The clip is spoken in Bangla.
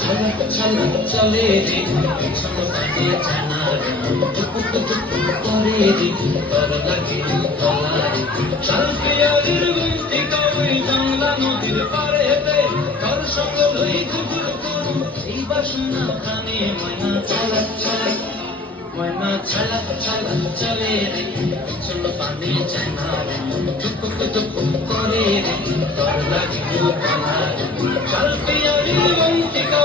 ছলক ছলক চলে রে পিছন পানে জানা রে টুকুক টুকুক করে রে তোর লাগে গলা রে শালপিয়ারির গুন্তিকা ওই বাংলা নদীর পাড়েতে তোর সকলই ঘুঘুর করু এই বাসনা কানে ময়না ছলক ছলক ময়না ছলক ছলক চলে রে পিছন পানে জানা রে টুকুক টুকুক করে রে তোর লাগে গলা রে শালপিয়ারির গুন্তিকা